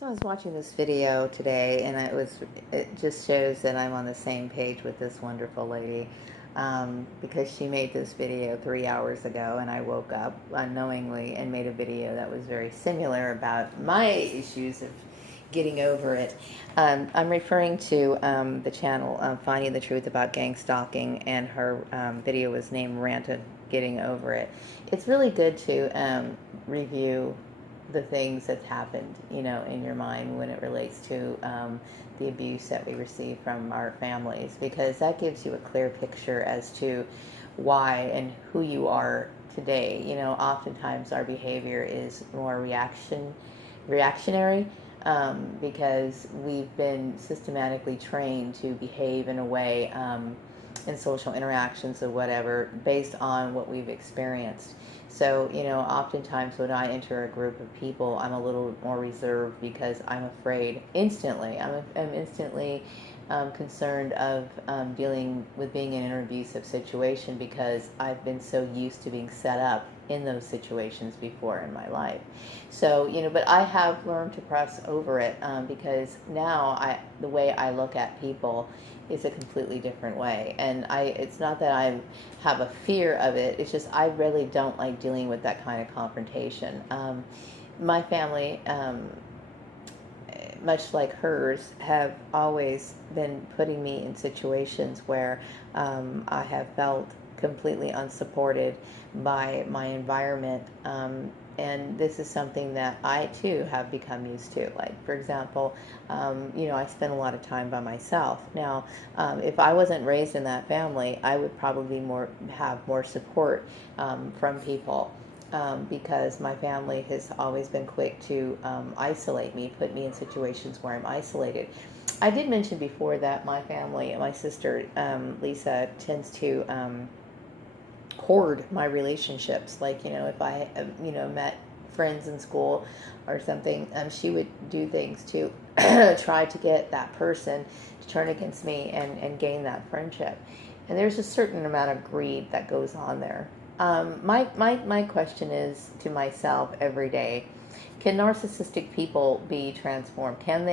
So I was watching this video today, and it just shows that I'm on the same page with this wonderful lady, because she made this video 3 hours ago, and I woke up unknowingly and made a video that was very similar about my issues of getting over it. I'm referring to the channel Finding the Truth About Gang Stalking, and her video was named Rant of Getting Over It. It's really good to review the things that's happened, in your mind when it relates to the abuse that we receive from our families, because that gives you a clear picture as to why and who you are today. Oftentimes our behavior is more reactionary, because we've been systematically trained to behave in a way, in social interactions or whatever, based on what we've experienced. So, oftentimes when I enter a group of people, I'm a little more reserved because I'm afraid instantly. I'm instantly concerned of dealing with being in an abusive situation, because I've been so used to being set up in those situations before in my life. So, but I have learned to press over it, because now the way I look at people is a completely different way. And it's not that I have a fear of it, it's just I really don't like dealing with that kind of confrontation. My family, much like hers, have always been putting me in situations where I have felt completely unsupported by my environment. And this is something that I too have become used to. Like, for example, I spend a lot of time by myself. Now, if I wasn't raised in that family, I would probably have more support from people, because my family has always been quick to isolate me, put me in situations where I'm isolated. I did mention before that my family, my sister Lisa, tends to hoard my relationships. Like, if I met friends in school or something, she would do things to try to get that person to turn against me and gain that friendship. And there's a certain amount of greed that goes on there. My question is to myself every day: can narcissistic people be transformed? Can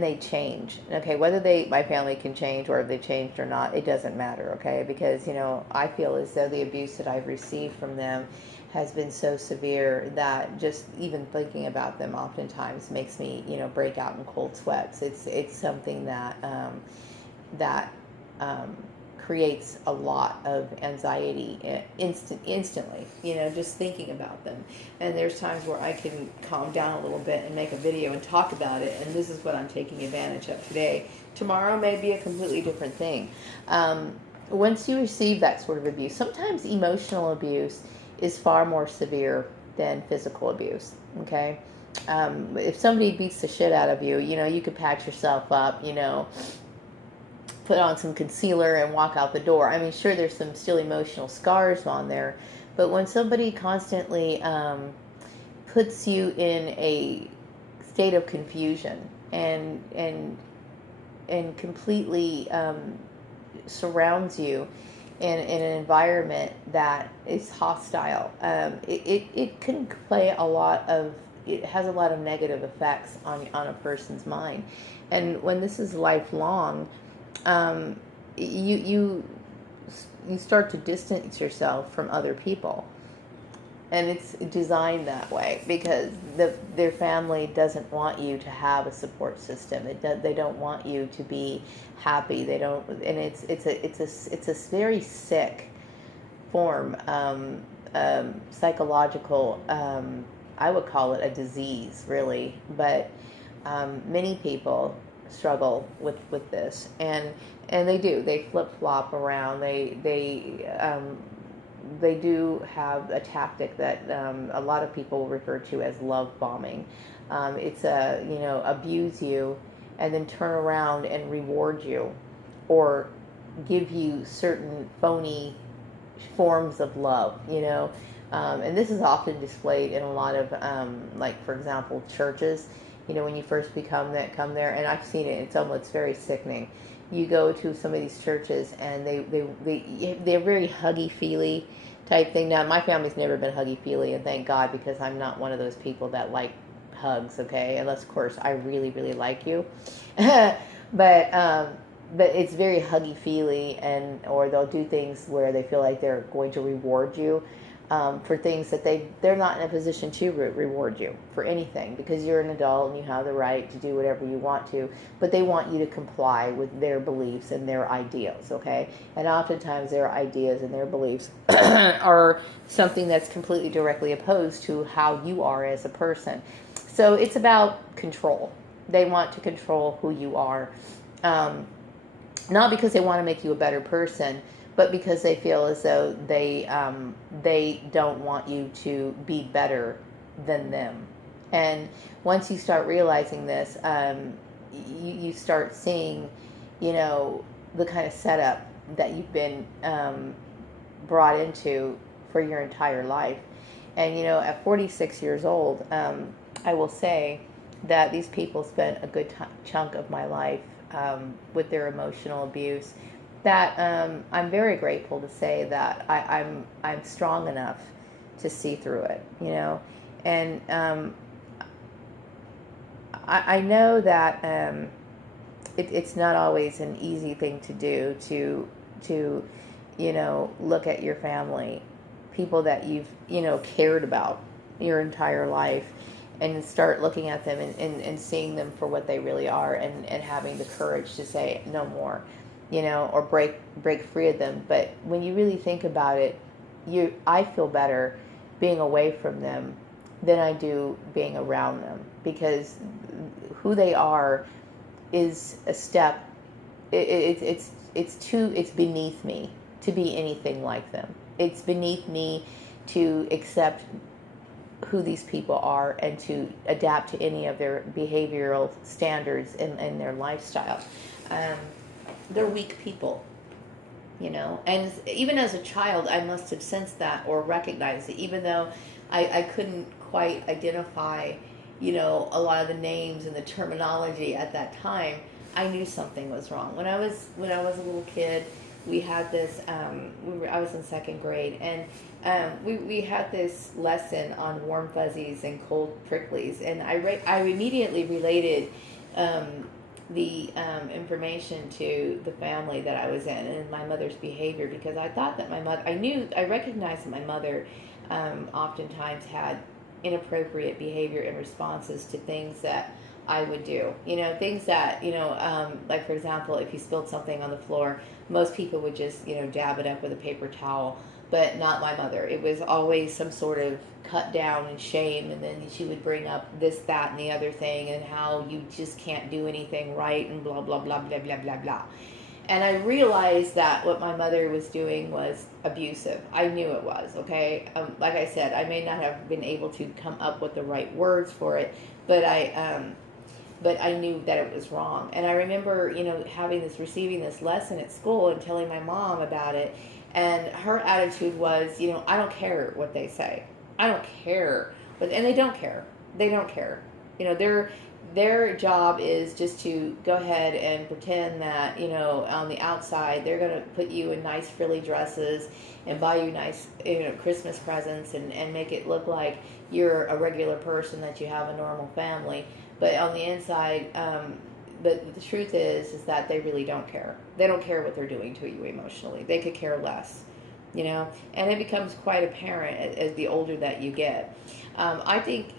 they change? Okay, whether my family can change, or if they changed or not, it doesn't matter. Okay, because I feel as though the abuse that I've received from them has been so severe that just even thinking about them oftentimes makes me break out in cold sweats. It's something that creates a lot of anxiety instantly, just thinking about them. And there's times where I can calm down a little bit and make a video and talk about it, and this is what I'm taking advantage of today. Tomorrow may be a completely different thing. Once you receive that sort of abuse, sometimes emotional abuse is far more severe than physical abuse, okay? If somebody beats the shit out of you, you could patch yourself up, put on some concealer and walk out the door. I mean, sure, there's some still emotional scars on there, but when somebody constantly puts you in a state of confusion and completely surrounds you in an environment that is hostile, it can play it has a lot of negative effects on a person's mind. And when this is lifelong, you start to distance yourself from other people, and it's designed that way because their family doesn't want you to have a support system. They don't want you to be happy. They don't, and it's a very sick form, psychological. I would call it a disease, really, but many people struggle with this, and they flip-flop around. They do have a tactic that a lot of people refer to as love bombing. It's abuse you and then turn around and reward you, or give you certain phony forms of love, and this is often displayed in a lot of, like, for example, churches. When you first come there, and I've seen it, it's very sickening. You go to some of these churches, and they're very huggy-feely type thing. Now, my family's never been huggy-feely, and thank God, because I'm not one of those people that like hugs, okay? Unless, of course, I really, really like you. but it's very huggy feely, and or they'll do things where they feel like they're going to reward you for things that they're not in a position to reward you for anything, because you're an adult and you have the right to do whatever you want to, but they want you to comply with their beliefs and their ideals, okay? And oftentimes their ideas and their beliefs are something that's completely directly opposed to how you are as a person. So it's about control. They want to control who you are. Not because they want to make you a better person, but because they feel as though they don't want you to be better than them. And once you start realizing this, you start seeing, the kind of setup that you've been brought into for your entire life. And at 46 years old, I will say that these people spent a good chunk of my life with their emotional abuse, that I'm very grateful to say that I'm strong enough to see through it, and I know that it's not always an easy thing to do to look at your family, people that you've cared about your entire life, and start looking at them and seeing them for what they really are, and having the courage to say no more, or break free of them. But when you really think about it, I feel better being away from them than I do being around them, because who they are is a step. It's beneath me to be anything like them. It's beneath me to accept who these people are and to adapt to any of their behavioral standards in their lifestyle. They're weak people, and even as a child I must have sensed that or recognized it, even though I couldn't quite identify a lot of the names and the terminology at that time. I knew something was wrong. When I was a little kid, we had this I was in second grade, and we had this lesson on warm fuzzies and cold pricklies, and I immediately related the information to the family that I was in and my mother's behavior, because I thought that I recognized that my mother oftentimes had inappropriate behavior and responses to things that I would do. Things that, like for example, if you spilled something on the floor, most people would just, dab it up with a paper towel, but not my mother. It was always some sort of cut down and shame, and then she would bring up this, that, and the other thing, and how you just can't do anything right, and blah, blah, blah, blah, blah, blah, blah. And I realized that what my mother was doing was abusive. I knew it was, okay? Like I said, I may not have been able to come up with the right words for it, but I knew that it was wrong. And I remember, receiving this lesson at school and telling my mom about it. And her attitude was, I don't care what they say. I don't care. And they don't care. They don't care. Their job is just to go ahead and pretend that, on the outside, they're going to put you in nice frilly dresses and buy you nice, Christmas presents and make it look like you're a regular person, that you have a normal family. But on the inside, but the truth is that they really don't care. They don't care what they're doing to you emotionally. They could care less, and it becomes quite apparent as the older that you get. I think,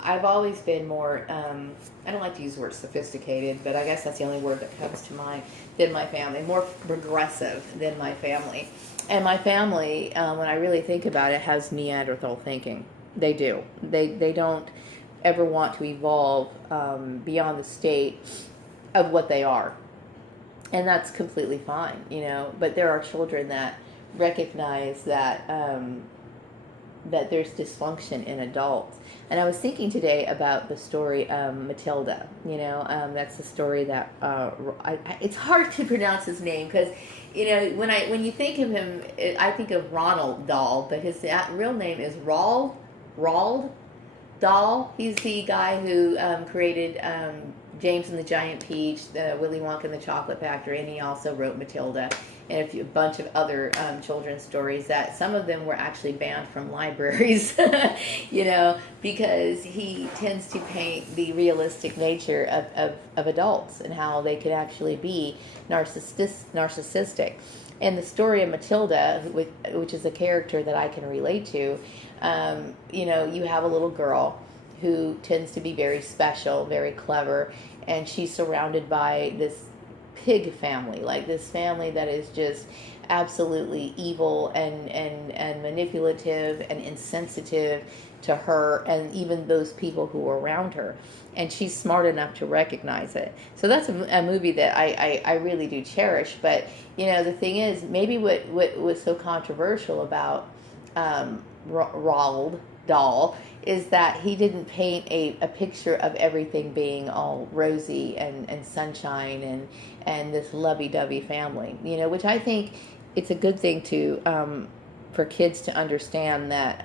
I've always been more, I don't like to use the word sophisticated, but I guess that's the only word that comes to mind, than my family, more progressive than my family. And my family, when I really think about it, has Neanderthal thinking. They do. They don't ever want to evolve beyond the state of what they are. And that's completely fine, but there are children that recognize that that there's dysfunction in adults. And I was thinking today about the story Matilda. That's the story that it's hard to pronounce his name, because when you think of him, I think of Ronald Dahl, but his real name is Roald Dahl. He's the guy who created James and the Giant Peach, Willy Wonka and the Chocolate Factory, and he also wrote Matilda. and a bunch of other children's stories, that some of them were actually banned from libraries, you know, because he tends to paint the realistic nature of adults and how they could actually be narcissistic. And the story of Matilda, which is a character that I can relate to, you know, you have a little girl who tends to be very special, very clever, and she's surrounded by this pig family, like this family that is just absolutely evil and manipulative and insensitive to her and even those people who are around her. And she's smart enough to recognize it. So that's a movie that I really do cherish. But, you know, the thing is, maybe what was so controversial about Roald Dahl is that he didn't paint a picture of everything being all rosy and sunshine and this lovey-dovey family, you know, which I think it's a good thing to for kids to understand that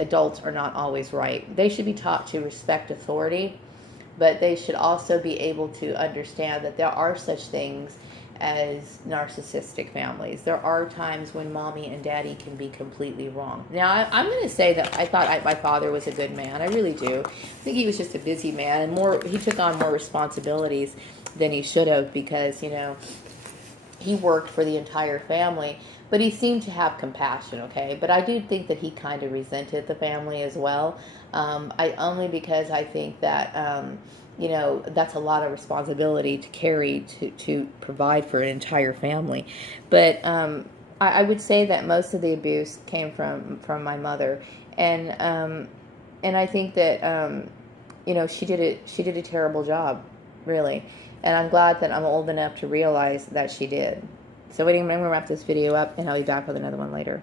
adults are not always right. They should be taught to respect authority, but they should also be able to understand that there are such things as narcissistic families. There are times when mommy and daddy can be completely wrong. Now, I'm going to say that I thought my father was a good man. I really do. I think he was just a busy man, and he took on more responsibilities than he should have, because, you know, he worked for the entire family, but he seemed to have compassion, okay? But I do think that he kind of resented the family as well. Only because I think that, you know, that's a lot of responsibility to carry to provide for an entire family. But I would say that most of the abuse came from my mother, and I think that you know, she did a terrible job, really. And I'm glad that I'm old enough to realize that she did. So anyway, I'm going to wrap this video up, and I'll be back with another one later.